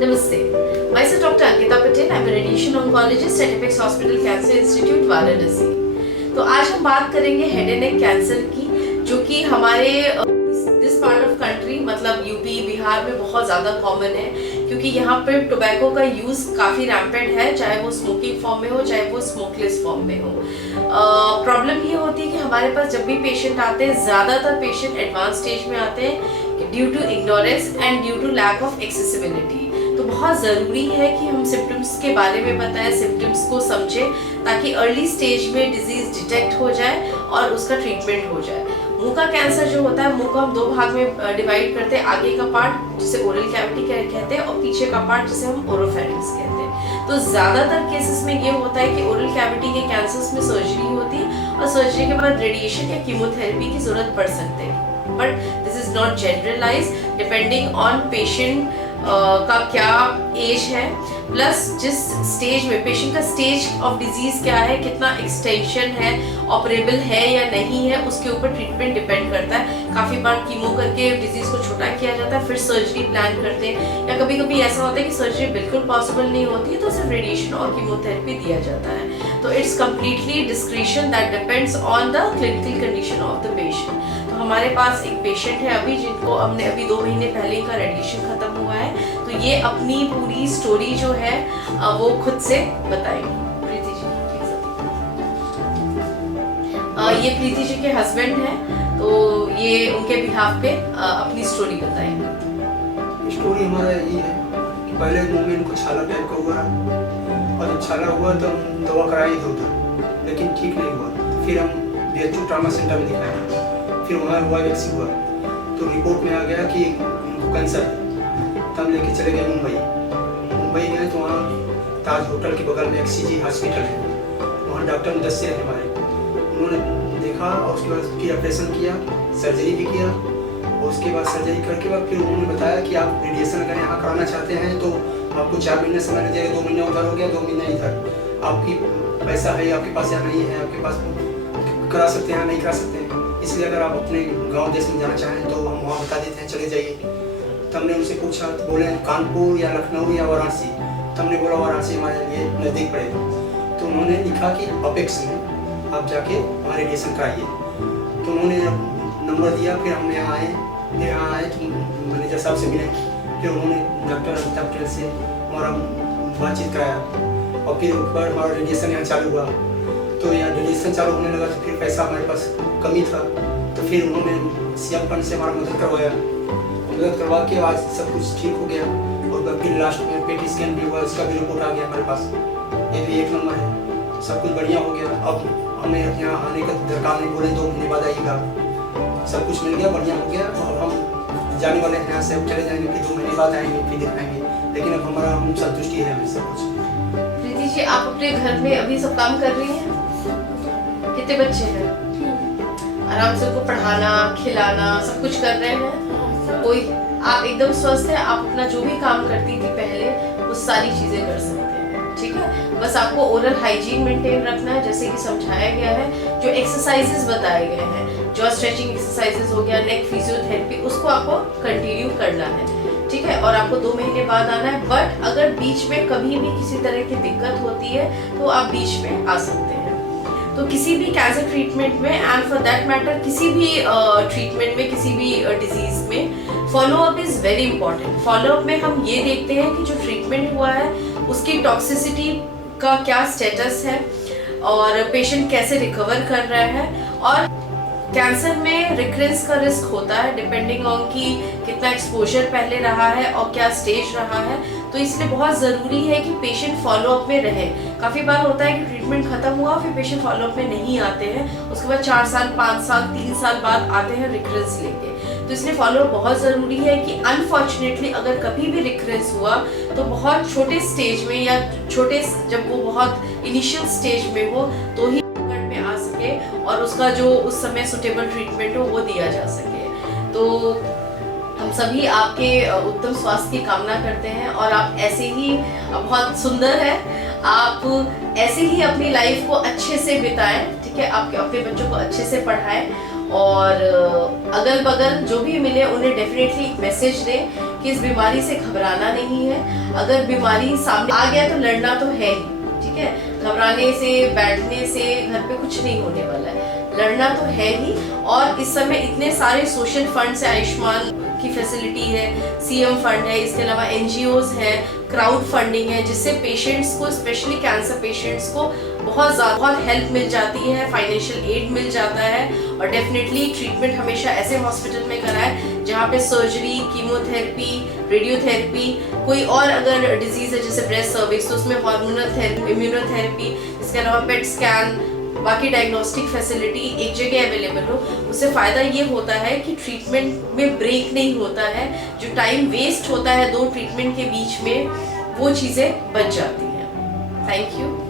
Namaste. Myself Dr. Ankita Patel. I'm a radiation oncologist at Apex Hospital Cancer Institute, Varanasi. तो आज हम बात करेंगे हेड एंड नेक कैंसर की, जो कि हमारे दिस पार्ट ऑफ कंट्री मतलब यूपी बिहार में बहुत ज़्यादा कॉमन है, क्योंकि यहाँ पे टोबैको का यूज़ काफ़ी रैम्पेंट है, चाहे वो स्मोकिंग फॉर्म में हो चाहे वो स्मोकलेस फॉर्म में हो। प्रॉब्लम ये होती है कि हमारे पास जब भी पेशेंट आते हैं, ज़्यादातर पेशेंट एडवांस स्टेज में आते हैं due to ignorance and due to lack of accessibility. तो बहुत ज़रूरी है कि हम सिम्टम्स के बारे में बताएं, सिम्टम्स को समझें, ताकि अर्ली स्टेज में डिजीज़ डिटेक्ट हो जाए और उसका ट्रीटमेंट हो जाए। मुंह का कैंसर जो होता है, मुंह को हम दो भाग में डिवाइड करते हैं, आगे का पार्ट जिसे ओरल कैविटी कहते हैं और पीछे का पार्ट जिसे हम ओरोफेरिंक्स कहते हैं। तो ज़्यादातर केसेस में ये होता है कि ओरल कैविटी के कैंसर्स में सर्जरी होती है और सर्जरी के बाद रेडिएशन या कीमोथेरेपी की ज़रूरत पड़ सकती है, but this is not generalize, depending on patient का क्या एज है, प्लस जिस स्टेज में पेशेंट का स्टेज ऑफ डिजीज क्या है, कितना एक्सटेंशन है, ऑपरेबल है या नहीं है, उसके ऊपर ट्रीटमेंट डिपेंड करता है। काफ़ी बार कीमो करके डिजीज को छोटा किया जाता है, फिर सर्जरी प्लान करते हैं, या कभी कभी ऐसा होता है कि सर्जरी बिल्कुल पॉसिबल नहीं होती है, तो सिर्फ रेडिएशन और कीमोथेरेपी दिया जाता है। तो it's completely discretion that depends on the clinical condition of the patient. तो हमारे पास एक पेशेंट है अभी, जिनको हमने अभी 2 महीने पहले का रेडिएशन खत्म हुआ है, तो ये अपनी पूरी स्टोरी जो है वो खुद से बताएंगी। प्रीति जी, ये प्रीति जी के हस्बैंड हैं, तो ये उनके बिहाफ पे अपनी स्टोरी बताएंगे। स्टोरी हमारा ये है कि पहले मुंह में इनको छाला टाइप का हुआ, और जब छाला हुआ तो हम दवा कराए थे उधर, लेकिन ठीक नहीं हुआ। तो फिर हम BHU ट्रामा सेंटर में दिखाया, फिर वहाँ हुआ वैक्सी हुआ, तो रिपोर्ट में आ गया कि इनको कैंसर है। तब लेके चले गए मुंबई गए, तो वहाँ ताज होटल के बगल में एक CG हॉस्पिटल है, वहाँ डॉक्टर मुदस्सिर है हमारे, उन्होंने देखा और उसके बाद फिर ऑपरेशन किया, सर्जरी भी किया, और उसके बाद सर्जरी करके बाद फिर उन्होंने बताया कि आप रेडिएशन अगर यहाँ कराना चाहते हैं तो आपको 4 महीने समय लगेगा। 2 महीने उधर हो गया, 2 महीने इधर। आपकी पैसा है आपके पास या नहीं है, आपके पास करा सकते हैं या नहीं करा सकते हैं, इसलिए अगर आप अपने गाँव देश में जाना चाहें तो हम वहाँ बता देते हैं, चले जाइए। तो हमने उनसे पूछा, तो बोले कानपुर या लखनऊ या वाराणसी। तो हमने बोला वाराणसी हमारे लिए नज़दीक पड़ेगा। तो उन्होंने लिखा कि अपेक्स में आप जाके वहाँ रेडिएशन कराइए। तो उन्होंने नंबर दिया, फिर हम यहाँ आए तो मैनेजर साहब से मिले, फिर उन्होंने डॉक्टर अमिताभ पटेल से हमारा बातचीत कराया, और फिर ऊपर हमारा रेडिएशन यहाँ चालू हुआ। तो यहाँ रेडिएशन चालू होने लगा, तो फिर पैसा हमारे पास कमी था, तो फिर उन्होंने CM फंड से हमारा मदद करवाया, मदद करवा के आज सब कुछ ठीक हो गया। और फिर लास्ट में पेट स्कैन भी हुआ, इसका भी रिपोर्ट आ गया हमारे पास, ये भी 1 नंबर है, सब कुछ बढ़िया हो गया। अब हमें यहाँ आने का दरकार नहीं, बोले 2 महीने बाद आइएगा, सब कुछ मिल गया, बढ़िया हो गया। अब हम जाने वाले हैं यहाँ से, अब चले जाएंगे, फिर 2 महीने बाद आएंगे, फिर दिखाएंगे, लेकिन अब हमारा हम संतुष्टि है हमें सब कुछ। प्रीति जी, आप अपने घर में अभी सब काम कर रही हैं? कितने बच्चे हैं? आराम से उनको पढ़ाना खिलाना सब कुछ कर रहे हैं? कोई आप एकदम स्वस्थ है, आप अपना जो भी काम करती थी पहले वो सारी चीजें कर सकते हैं, ठीक है। बस आपको ओरल हाइजीन मेंटेन रखना है, जैसे कि समझाया गया है। जो एक्सरसाइजेस बताए गए हैं, जॉ स्ट्रेचिंग एक्सरसाइजेस हो गया, नेक फिजियोथेरेपी, उसको आपको कंटिन्यू करना है, ठीक है। और आपको 2 महीने बाद आना है, बट अगर बीच में कभी भी किसी तरह की दिक्कत होती है तो आप बीच में आ सकते हैं। तो किसी भी कैंसर ट्रीटमेंट में एंड फॉर दैट मैटर किसी भी ट्रीटमेंट में, किसी भी डिजीज में follow up is very important. Follow up में हम ये देखते हैं कि जो ट्रीटमेंट हुआ है उसकी टॉक्सिसिटी का क्या स्टेटस है, और पेशेंट कैसे रिकवर कर रहा है। और कैंसर में रिकरेंस का रिस्क होता है डिपेंडिंग ऑन कि कितना एक्सपोजर पहले रहा है और क्या स्टेज रहा है, तो इसलिए बहुत ज़रूरी है कि पेशेंट फॉलोअप में रहे। काफ़ी बार होता है कि ट्रीटमेंट खत्म हुआ फिर पेशेंट फॉलोअप में नहीं आते हैं, उसके बाद 4 साल 5 साल 3 साल बाद आते हैं रिकरेंस लेके। तो इसलिए फॉलोअप बहुत ज़रूरी है कि अनफॉर्चुनेटली अगर कभी भी रिकरेंस हुआ तो बहुत छोटे स्टेज में, या छोटे जब वो बहुत इनिशियल स्टेज में हो तो ही में आ सके और उसका जो उस समय सुटेबल ट्रीटमेंट हो वो दिया जा सके। तो हम सभी आपके उत्तम स्वास्थ्य की कामना करते हैं, और आप ऐसे ही बहुत सुंदर है, आप ऐसे ही अपनी लाइफ को अच्छे से बिताएं, ठीक है। आपके अपने बच्चों को अच्छे से पढ़ाएं और अगल बगल जो भी मिले उन्हें डेफिनेटली एक मैसेज दें कि इस बीमारी से घबराना नहीं है। अगर बीमारी सामने आ गया तो लड़ना तो है ही, ठीक है। घबराने से, बैठने से घर पे कुछ नहीं होने वाला है, लड़ना तो है ही। और इस समय इतने सारे सोशल फंड्स है, आयुष्मान की फैसिलिटी है, सीएम फंड है, इसके अलावा एनजीओज है, क्राउड फंडिंग है, जिससे पेशेंट्स को, स्पेशली कैंसर पेशेंट्स को बहुत हेल्प मिल जाती है, फाइनेंशियल एड मिल जाता है। और डेफिनेटली ट्रीटमेंट हमेशा ऐसे हॉस्पिटल में कराएं जहाँ पे सर्जरी, कीमोथेरेपी, रेडियोथेरेपी, कोई और अगर डिजीज है जैसे ब्रेस्ट सर्विक्स तो उसमें हार्मोनल थेरेपी, इम्यूनोथेरेपी, इसके अलावा पेट स्कैन, बाकी डायग्नोस्टिक फैसिलिटी एक जगह अवेलेबल हो। उससे फ़ायदा ये होता है कि ट्रीटमेंट में ब्रेक नहीं होता है, जो टाइम वेस्ट होता है 2 ट्रीटमेंट के बीच में वो चीज़ें बच जाती हैं। Thank you.